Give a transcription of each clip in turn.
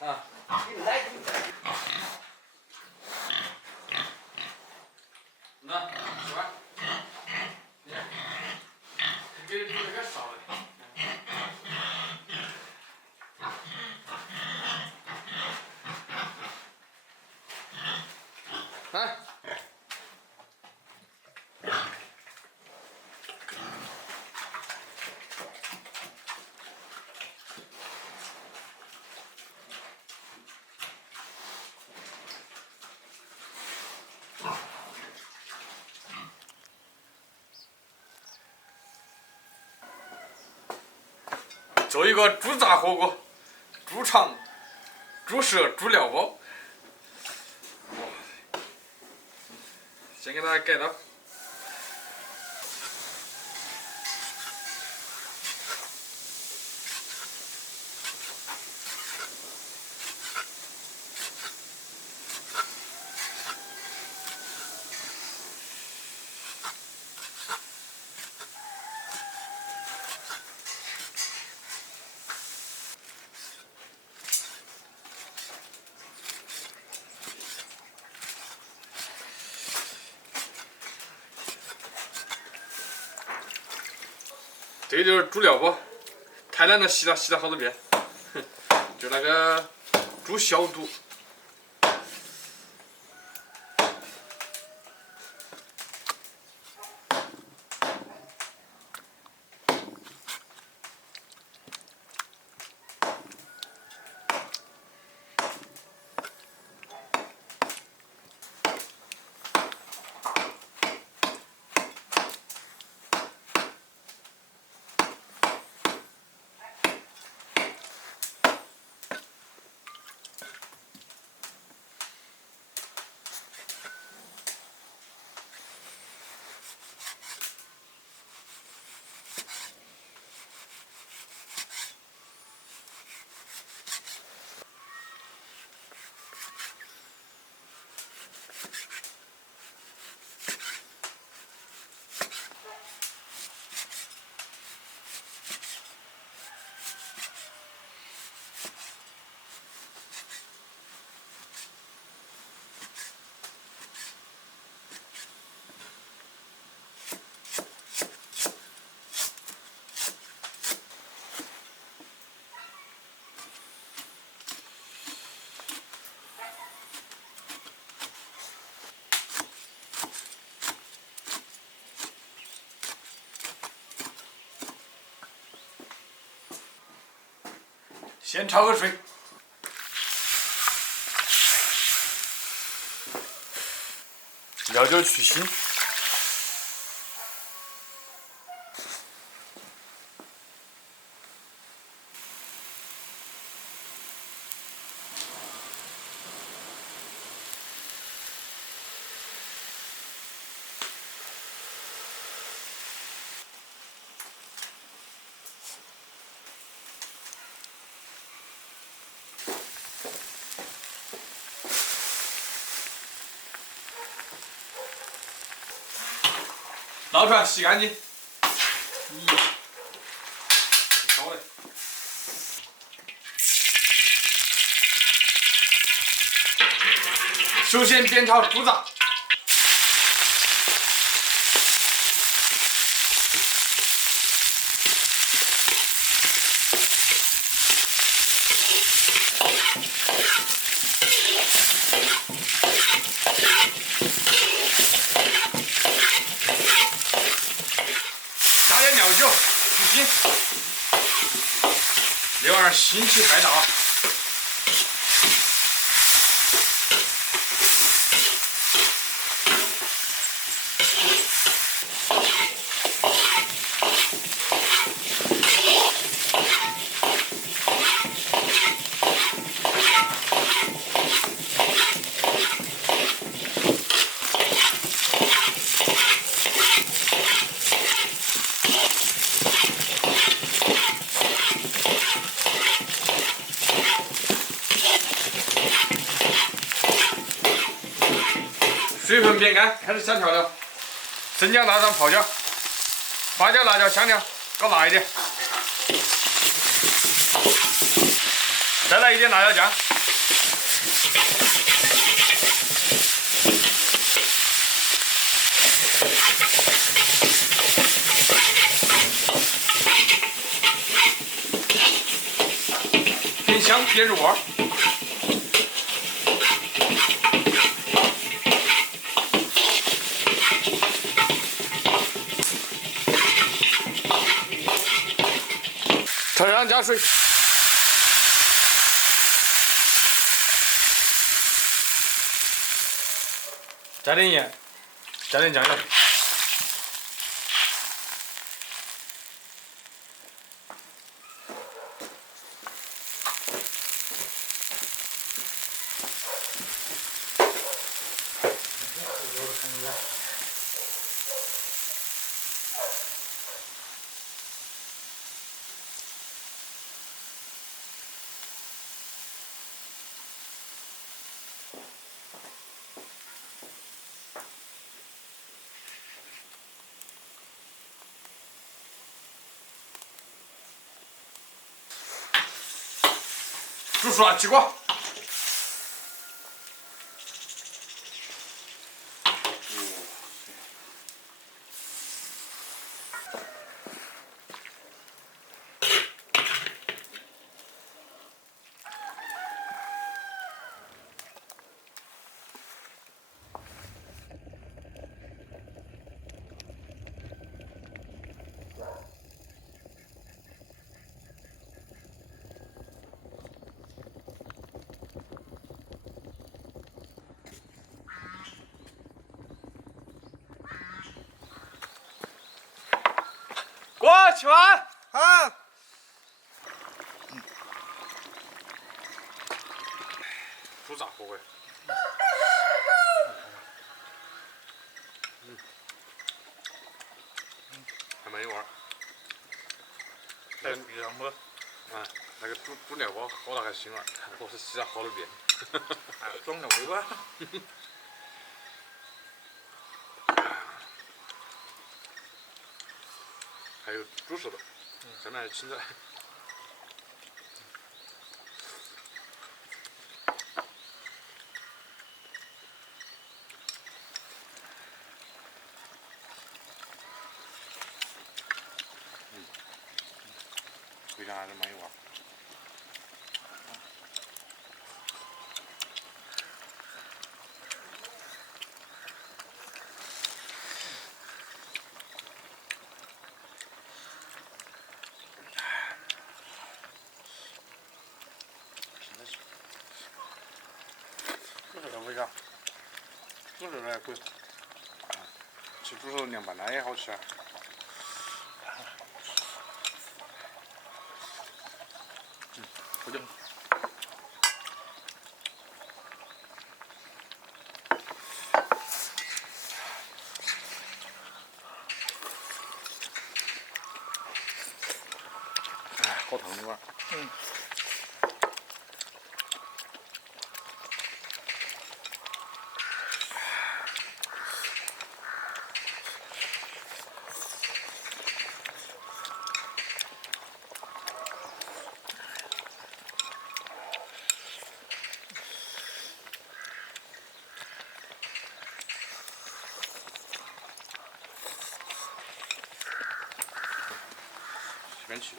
啊。那吃完，你给煮那个烧的。来。做一个猪杂火锅，猪肠、猪舌、猪料包。先给它盖到。这个就是猪料包，太懒得洗了，洗了好多遍。就那个猪小肚。先焯个水，料酒去腥。捞出来洗干净。好嘞。首先煸炒猪杂。加点料酒去腥，这玩意儿腥气太大。水分煸干，开始下调料：生姜、大蒜、泡椒、花椒、辣椒、香料，搞辣一点。再来一点辣椒酱。边香边入味儿。调香加水。加点盐，加点酱油。煮熟了，起锅。锅起完，好。煮炸火锅。还蛮有味儿。在地上不？那个煮料锅好大个腥味儿，我是洗了好多遍。装个尾巴。还有煮熟的，上面还有青菜。味道还是蛮有味儿。煮熟的味道，煮熟的还可以。吃煮熟凉拌它也好吃啊。不行。好烫的味儿。随便吃。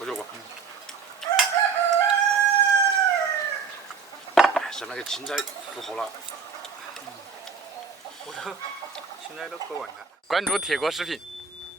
我觉过。上面那个青菜不好了。我都现在都喝完了。关注铁锅视频。